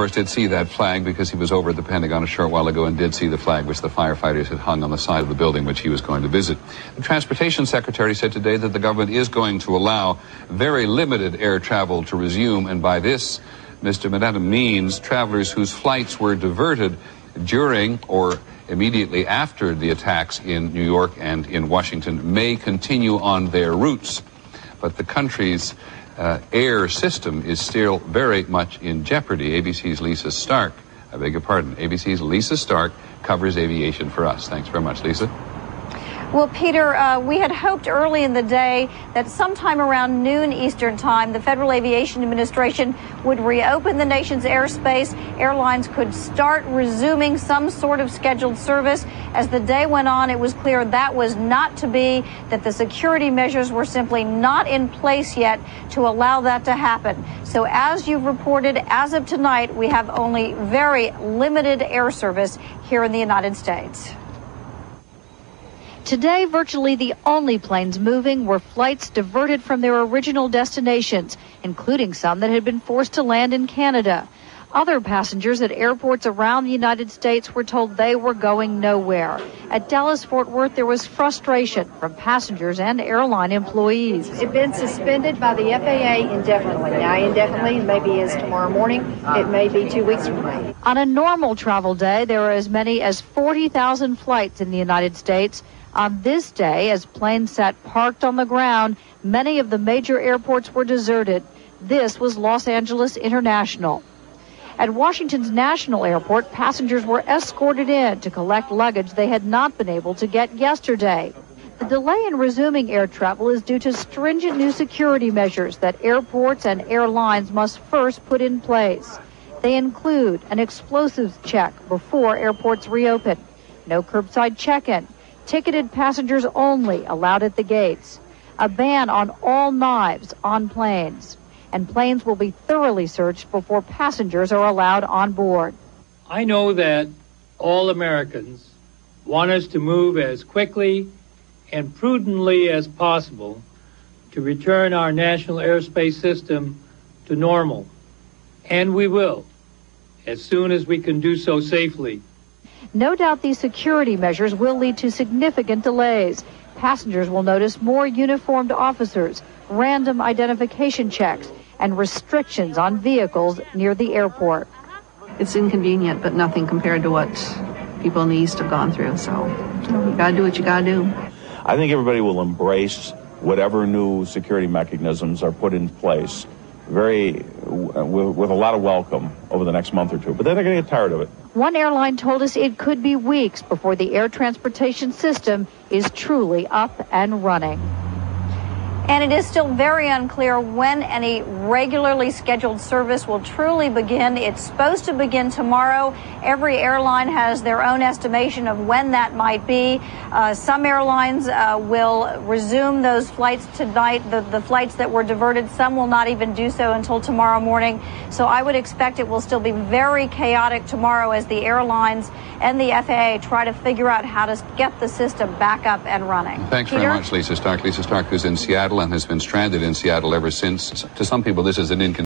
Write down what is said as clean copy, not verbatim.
course, did see that flag because he was over at the Pentagon a short while ago and did see the flag which the firefighters had hung on the side of the building which he was going to visit. The Transportation Secretary said today that the government is going to allow very limited air travel to resume, and by this, Mr. Mineta means travelers whose flights were diverted during or immediately after the attacks in New York and in Washington may continue on their routes. But the country's air system is still very much in jeopardy. ABC's Lisa Stark, I beg your pardon, ABC's Lisa Stark covers aviation for us. Thanks very much, Lisa. Well, Peter, we had hoped early in the day that sometime around noon Eastern time, the Federal Aviation Administration would reopen the nation's airspace. Airlines could start resuming some sort of scheduled service. As the day went on, it was clear that was not to be, that the security measures were simply not in place yet to allow that to happen. So as you've reported, as of tonight, we have only very limited air service here in the United States. Today, virtually the only planes moving were flights diverted from their original destinations, including some that had been forced to land in Canada. Other passengers at airports around the United States were told they were going nowhere. At Dallas-Fort Worth, there was frustration from passengers and airline employees. It's been suspended by the FAA indefinitely. Now, indefinitely maybe is tomorrow morning. It may be 2 weeks from now. On a normal travel day, there are as many as 40,000 flights in the United States. On this day, as planes sat parked on the ground, many of the major airports were deserted. This was Los Angeles International. At Washington's National Airport, passengers were escorted in to collect luggage they had not been able to get yesterday. The delay in resuming air travel is due to stringent new security measures that airports and airlines must first put in place. They include an explosives check before airports reopen, no curbside check-in, ticketed passengers only allowed at the gates, a ban on all knives on planes, and planes will be thoroughly searched before passengers are allowed on board. I know that all Americans want us to move as quickly and prudently as possible to return our national airspace system to normal, and we will, as soon as we can do so safely. No doubt these security measures will lead to significant delays. Passengers will notice more uniformed officers, random identification checks, and restrictions on vehicles near the airport. It's inconvenient, but nothing compared to what people in the East have gone through. So you gotta do what you gotta do. I think everybody will embrace whatever new security mechanisms are put in place with a lot of welcome over the next month or two. But then they're going to get tired of it. One airline told us it could be weeks before the air transportation system is truly up and running. And it is still very unclear when any regularly scheduled service will truly begin. It's supposed to begin tomorrow. Every airline has their own estimation of when that might be. Some airlines will resume those flights tonight, the flights that were diverted. Some will not even do so until tomorrow morning. So I would expect it will still be very chaotic tomorrow as the airlines and the FAA try to figure out how to get the system back up and running. Thanks Peter? very much, Lisa Stark. Lisa Stark, who's in Seattle and has been stranded in Seattle ever since. To some people, this is an inconvenience.